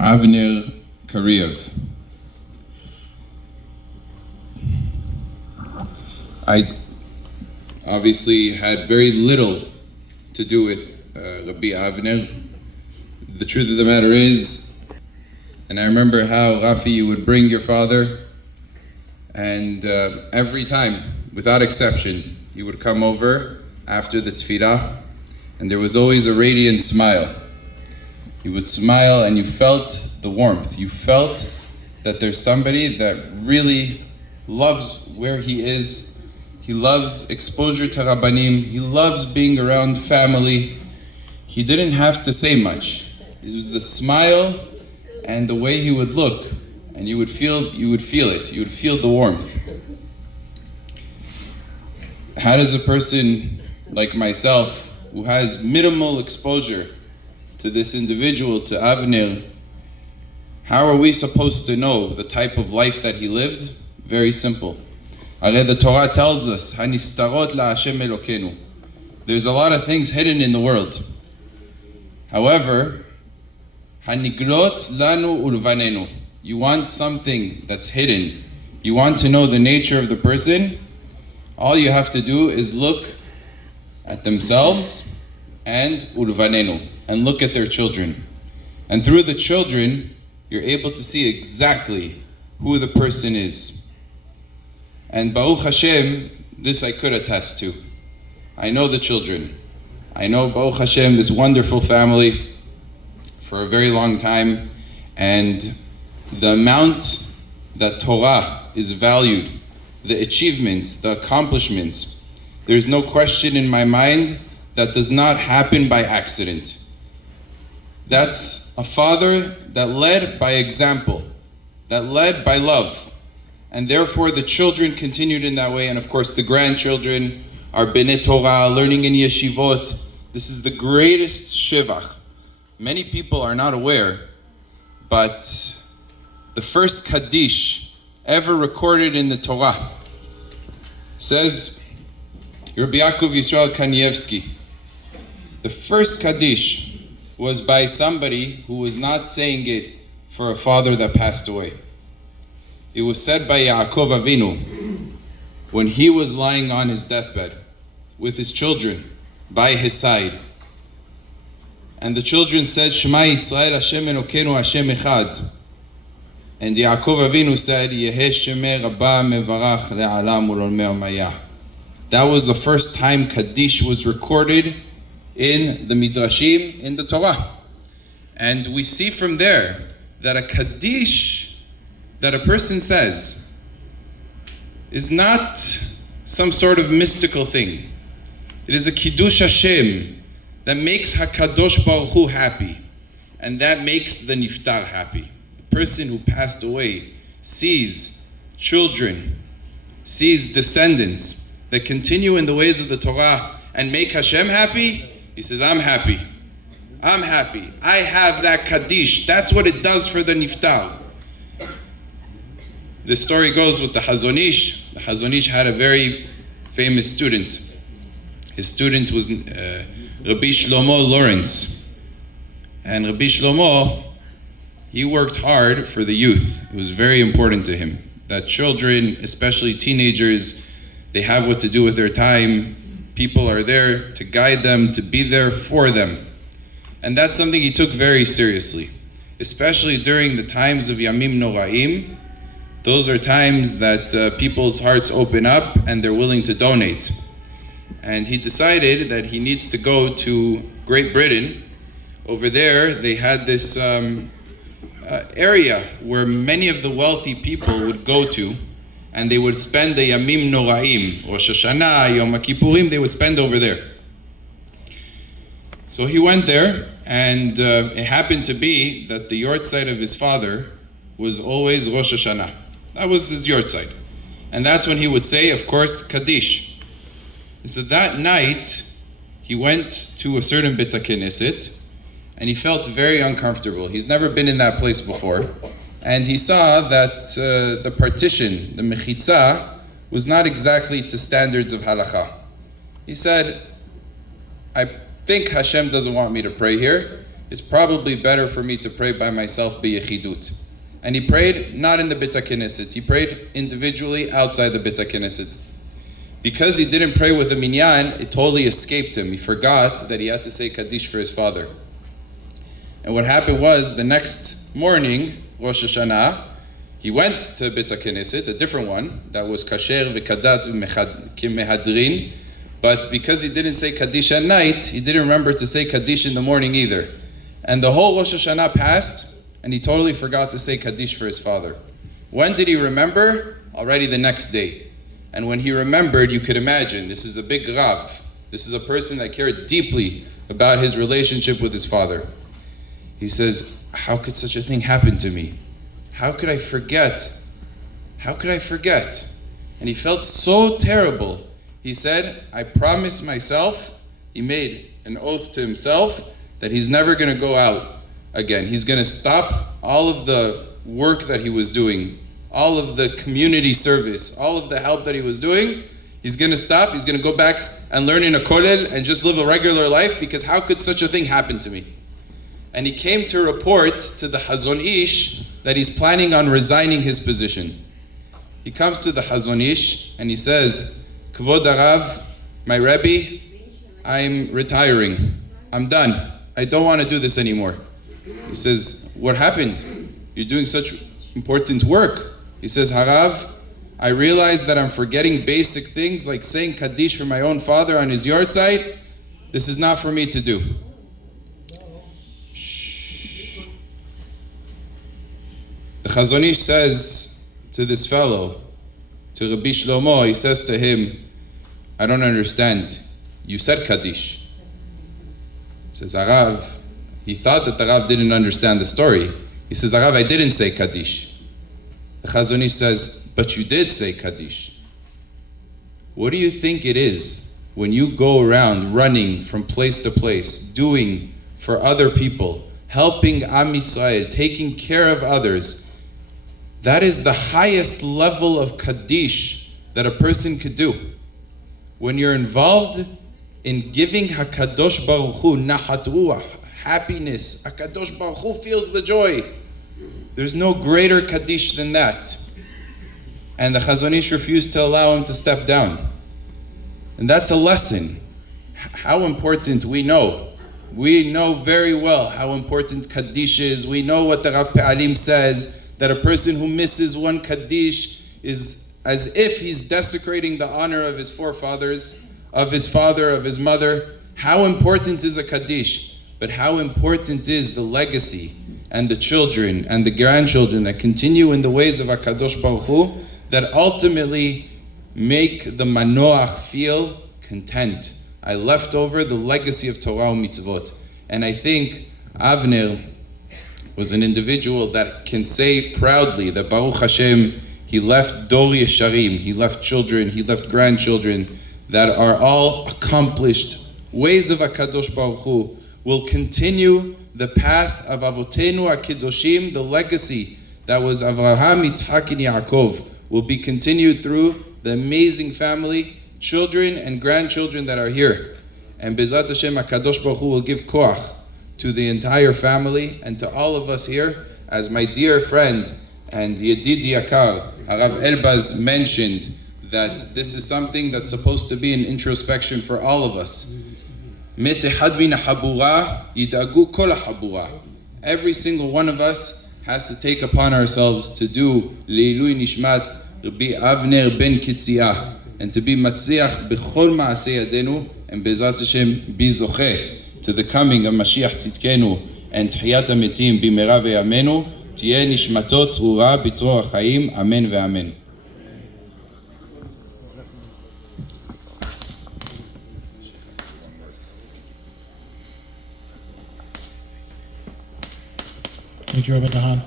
Avner Kariev. I obviously had very little to do with Rabbi Avner. The truth of the matter is, and I remember how, Rafi, you would bring your father, and every time, without exception, he would come over after the tefillah, and there was always a radiant smile. He would smile and you felt the warmth. You felt that there's somebody that really loves where he is. He loves exposure to Rabbanim. He loves being around family. He didn't have to say much. It was the smile and the way he would look, and you would feel it. You would feel the warmth. How does a person like myself, who has minimal exposure to this individual, to Avner, how are we supposed to know the type of life that he lived? Very simple. The Torah tells us, "Hanistarot la'Hashem Elokenu." There's a lot of things hidden in the world. However, Haniglot lanu ulvanenu. You want something that's hidden. You want to know the nature of the person. All you have to do is look at themselves and ulvanenu, and look at their children. And through the children, you're able to see exactly who the person is. And Baruch Hashem, this I could attest to. I know the children. I know, Baruch Hashem, this wonderful family for a very long time. And the amount that Torah is valued, the achievements, the accomplishments, there's no question in my mind that does not happen by accident. That's a father that led by example, that led by love. And therefore the children continued in that way. And of course the grandchildren are Bnei Torah, learning in yeshivot. This is the greatest shivach. Many people are not aware, but the first Kaddish ever recorded in the Torah says, Rabbi Yaakov Yisrael Kanievsky, the first Kaddish was by somebody who was not saying it for a father that passed away. It was said by Yaakov Avinu when he was lying on his deathbed with his children by his side. And the children said, Shema Yisrael Hashem Elokenu Hashem Echad. And Yaakov Avinu said, Yeheh Shemeh Rabba Mevarach Le'alam Ulolmei Umayah. That was the first time Kaddish was recorded in the Midrashim, in the Torah. And we see from there that a Kaddish that a person says is not some sort of mystical thing. It is a Kiddush Hashem that makes HaKadosh Baruch Hu happy, and that makes the Niftar happy. The person who passed away sees children, sees descendants that continue in the ways of the Torah and make Hashem happy. He says, I'm happy. I'm happy. I have that Kaddish. That's what it does for the Niftar. The story goes with the Hazon Ish. The Hazon Ish had a very famous student. His student was Rabbi Shlomo Lawrence. And Rabbi Shlomo, he worked hard for the youth. It was very important to him that children, especially teenagers, they have what to do with their time. People are there to guide them, to be there for them. And that's something he took very seriously, especially during the times of Yamim Noraim. Those are times that people's hearts open up and they're willing to donate. And he decided that he needs to go to Great Britain. Over there, they had this area where many of the wealthy people would go to, and they would spend the Yamim Noraim, Rosh Hashanah, Yom Kippurim, they would spend over there. So he went there, and it happened to be that the yortzeit of his father was always Rosh Hashanah. That was his yortzeit. And that's when he would say, of course, Kaddish. And so that night, he went to a certain Beit HaKnesset, and he felt very uncomfortable. He's never been in that place before. And he saw that the partition, the mechitza, was not exactly to standards of halakha. He said, I think Hashem doesn't want me to pray here, it's probably better for me to pray by myself b'yechidut. And he prayed not in the Beit HaKnesset. He prayed individually outside the Beit HaKnesset. Because he didn't pray with a minyan, it totally escaped him. He forgot that he had to say Kaddish for his father. And what happened was, the next morning, Rosh Hashanah, he went to Beit HaKnesset, a different one, that was kasher v'kadat mehadrin, but because he didn't say Kaddish at night, he didn't remember to say Kaddish in the morning either. And the whole Rosh Hashanah passed, and he totally forgot to say Kaddish for his father. When did he remember? Already the next day. And when he remembered, you could imagine, this is a big Rav. This is a person that cared deeply about his relationship with his father. He says, how could such a thing happen to me? How could I forget? How could I forget? And he felt so terrible. He said, I promised myself, he made an oath to himself, that he's never going to go out again. He's going to stop all of the work that he was doing, all of the community service, all of the help that he was doing. He's going to stop. He's going to go back and learn in a kollel and just live a regular life, because how could such a thing happen to me? And he came to report to the Hazon Ish that he's planning on resigning his position. He comes to the Hazon Ish and he says, Kvod Arav, my Rebbe, I'm retiring. I'm done. I don't want to do this anymore. He says, what happened? You're doing such important work. He says, Harav, I realize that I'm forgetting basic things like saying Kaddish for my own father on his yahrzeit. This is not for me to do. The Chazon Ish says to this fellow, to Rabbi Shlomo, he says to him, I don't understand. You said Kaddish. He says, Arav, he thought that the Rav didn't understand the story. He says, Arav, I didn't say Kaddish. The Chazon Ish says, but you did say Kaddish. What do you think it is when you go around running from place to place, doing for other people, helping Am Yisrael, taking care of others? That is the highest level of Kaddish that a person could do. When you're involved in giving HaKadosh Baruch Hu nachat ruach, happiness, HaKadosh Baruch Hu feels the joy. There's no greater Kaddish than that. And the Chazon Ish refused to allow him to step down. And that's a lesson. How important we know. We know very well how important Kaddish is. We know what the Rav Pe'alim says, that a person who misses one Kaddish is as if he's desecrating the honor of his forefathers, of his father, of his mother. How important is a Kaddish? But how important is the legacy and the children and the grandchildren that continue in the ways of HaKadosh Baruch Hu, that ultimately make the Manoach feel content. I left over the legacy of Torah and mitzvot. And I think Avner was an individual that can say proudly that Baruch Hashem, he left Dor Yesharim, he left children, he left grandchildren that are all accomplished ways of HaKadosh Baruch Hu, will continue the path of Avotenu HaKedoshim, the legacy that was Avraham, Yitzhak, and Yaakov, will be continued through the amazing family, children and grandchildren that are here. And Bezat Hashem, HaKadosh Baruch Hu will give koach to the entire family and to all of us here, as my dear friend and Yedid Yakar, Harav Elbaz, mentioned, that this is something that's supposed to be an introspection for all of us. Every single one of us has to take upon ourselves to do Leilui Nishmat Rabbi Avner ben Ketziya, and to be Matzliach b'chol ma'aseh yadenu, and Bezat Hashem be zocheh to the coming of Mashiach Tzidkenu and Tchiyat HaMetim b'mera v'yamenu, tiyeh nishmato tzrura b'tzror ha'chaim, amen ve'amen. Thank you, Rav Dahan.